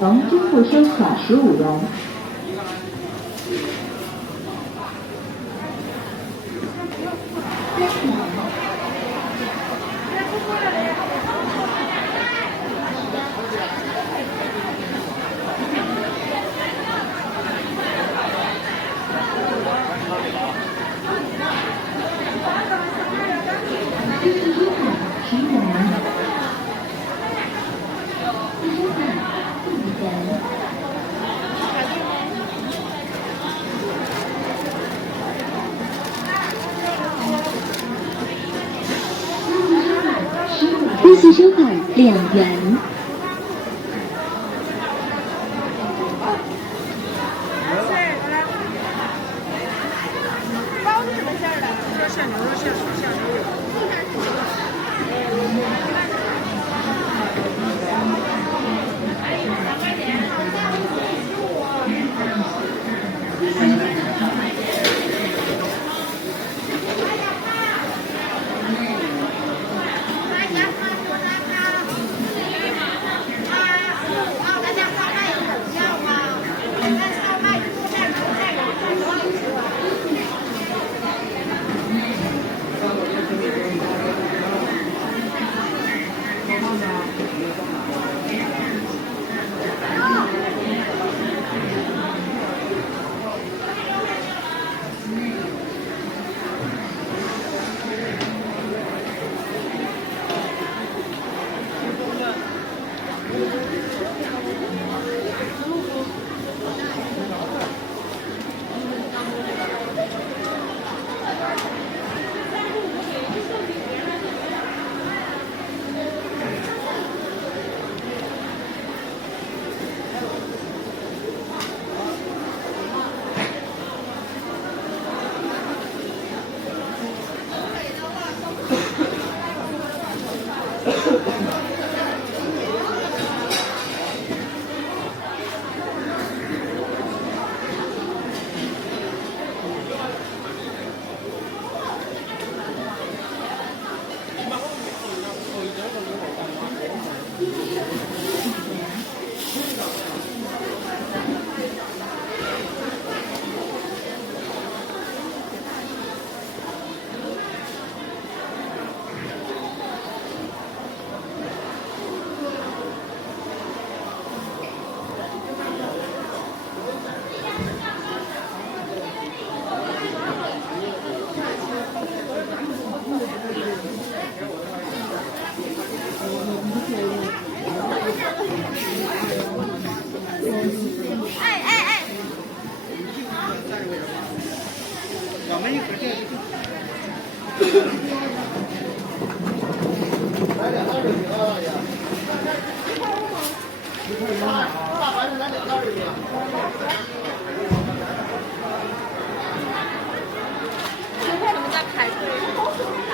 逢均不收小15元。利息收款2元。包是什么馅儿的？这馅牛肉馅、薯馅都有。我们一会儿来2道就行了，大爷。大白菜来2道就行。什么叫排队？15元。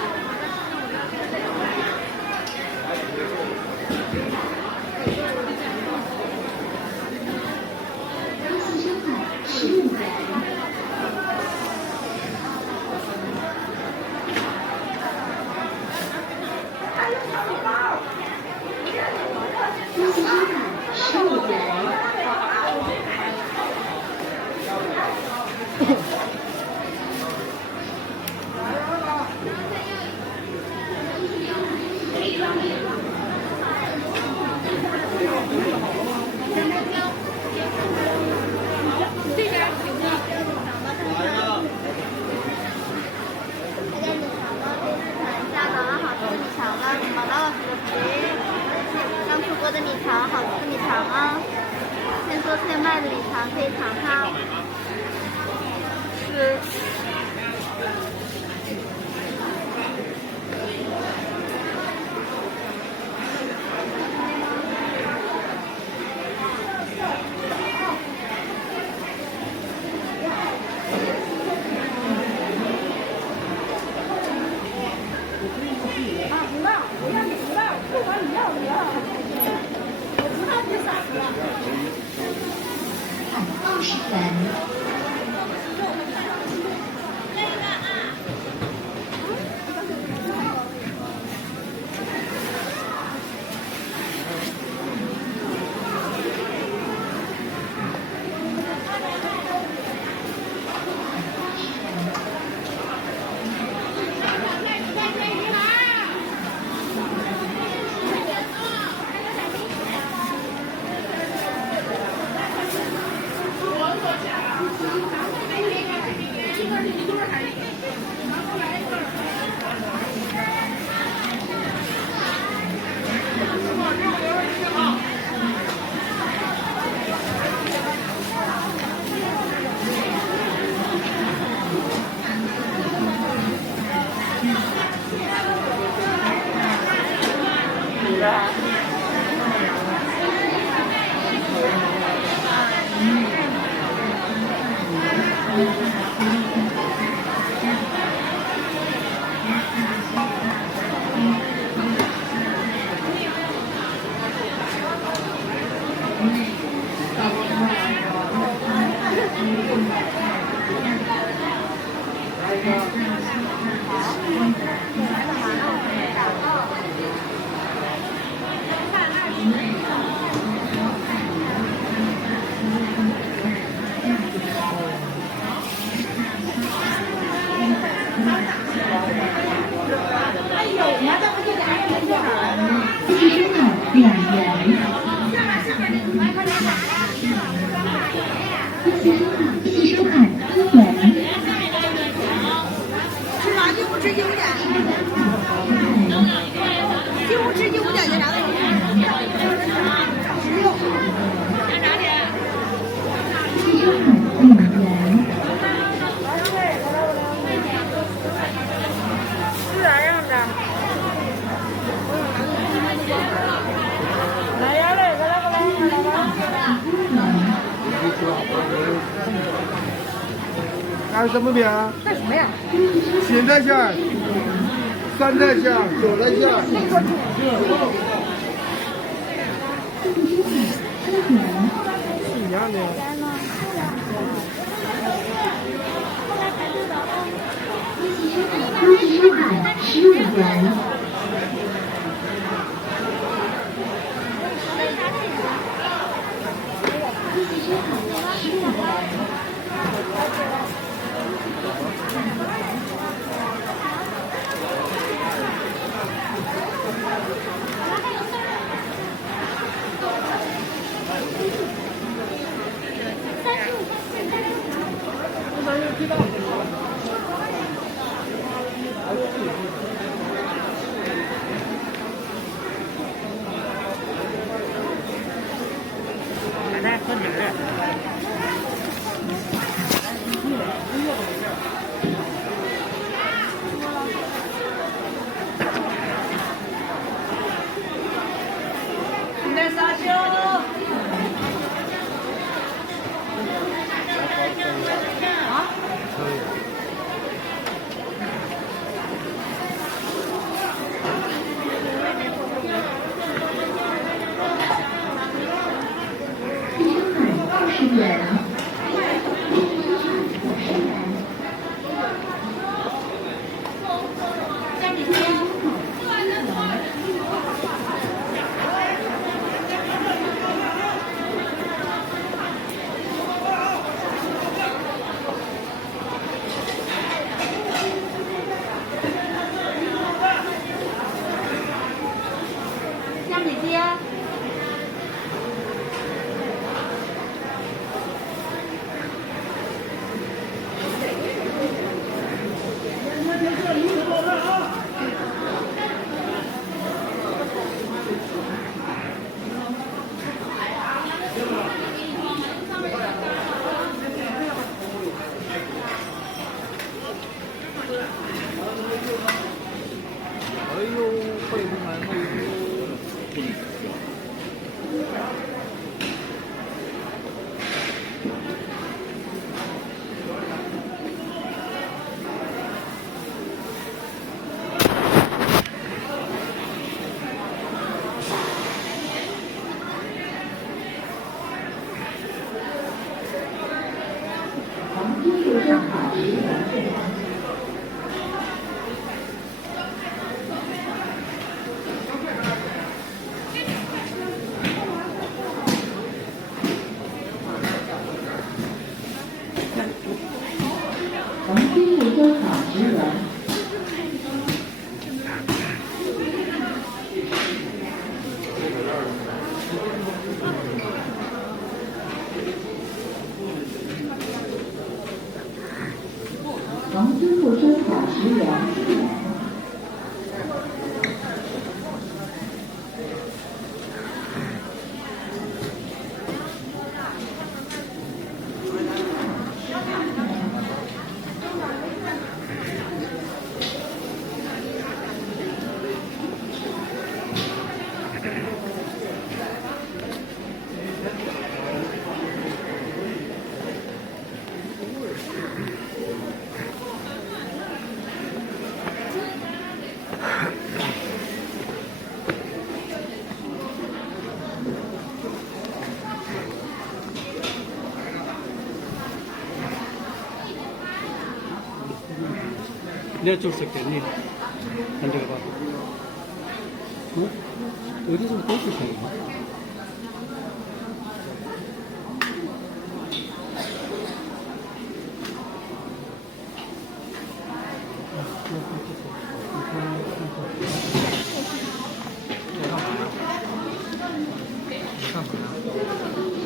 自助生卡2元。自助卡1元。是吗？就不值1块钱。就不值1块钱，啥的有。自助卡2元。是啥样的？哪样的？还有什么饼？干什么呀？咸菜馅儿、酸菜馅儿、韭菜馅儿。是一样的呀。自助卡15元。20元。黄金回收卡10元。黄金回收卡10元。내가 줄 수 있겠니? 만져봐. 어? 어디서 또 있을 거야?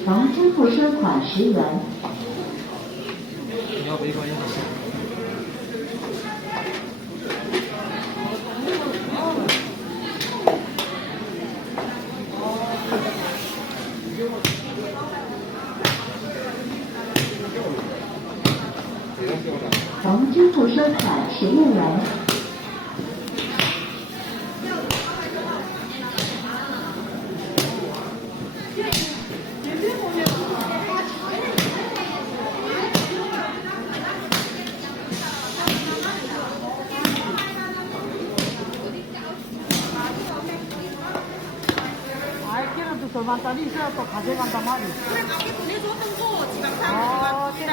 黄金回收款10元。 你要不一块钱？黄金回收款16元。 알기로도 저만짜리 있어야 또 가져간단 말이야. 그래, 밖에 보내줬던 거 지방 아, 사람들이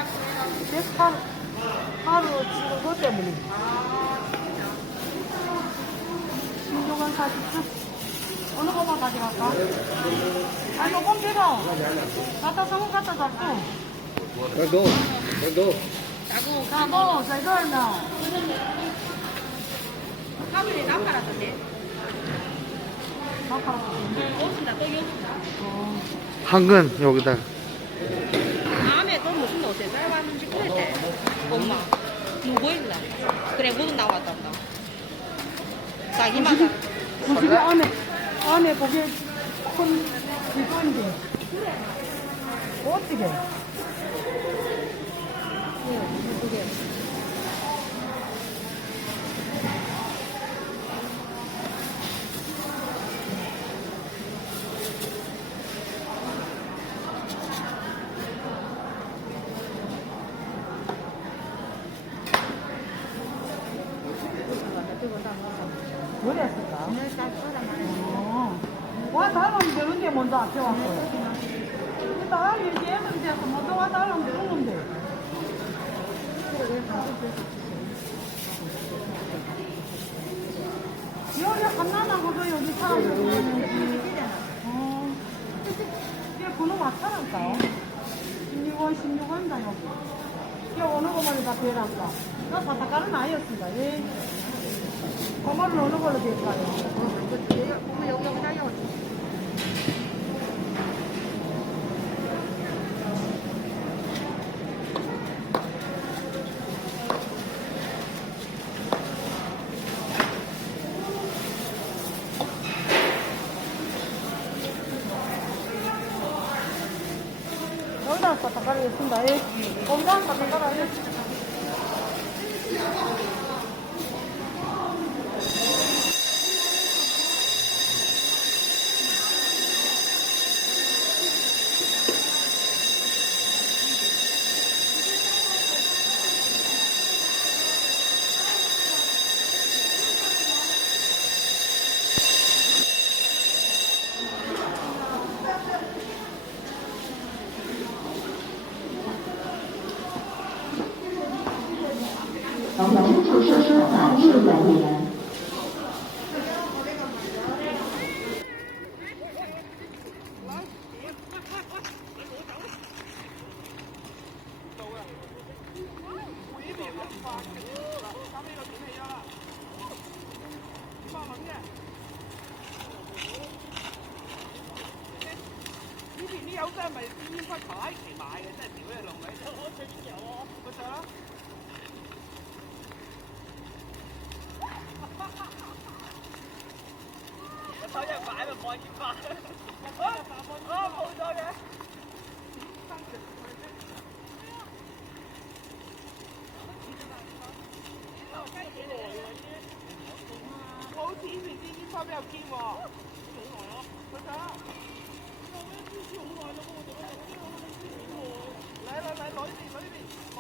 하루 치는 것 때문에. 신조간 사실까? 어느 거만 가져갈까? 아, 조금 들어. 갖다 사고 갖다 잡고. 너. 가고, 새거나. 하루에 나팔았던데. 옷은다, 또 여기다. 한근 여기다. 다음에 또 무슨 거 어때? 잘 왔는지 그랬대. 엄마. 누구 있나? 그래, 무슨 나왔단다. 자기만. 무지개 안에 거기에 큰 이건데. 어떻게? 그랬을까? 와, 달라면 되는데 먼저 앞에 왔어. 나 얘기하면 돼서 먼저 와 달라면 되는데. 여기 한나나고도 여기 사람들 있는지. 이게 번호 맞춰놨다. 16원다 여기. 이게 어느 거만 다 배놨다. 나 사타가는 아니었습니다. 예. 거만은 어느 걸로 될까요? 여기다 여. 여기다 사타가를 했습니다. 예. 거기다 사타가를 했黄金回收款6元。 아, 咁呢個斷氣咗啦，點幫我諗嘅？呢邊啲友真係咪煙忽頭喺期買嘅，真係屌你老味！我最邊有啊？咪就係咯。我偷隻擺咪放煙花。啊！冇咗嘅。我好似以前啲煙花比較堅喎，好耐咯，佢睇下，我咩支持好耐咯，我哋嚟，攞呢邊攞。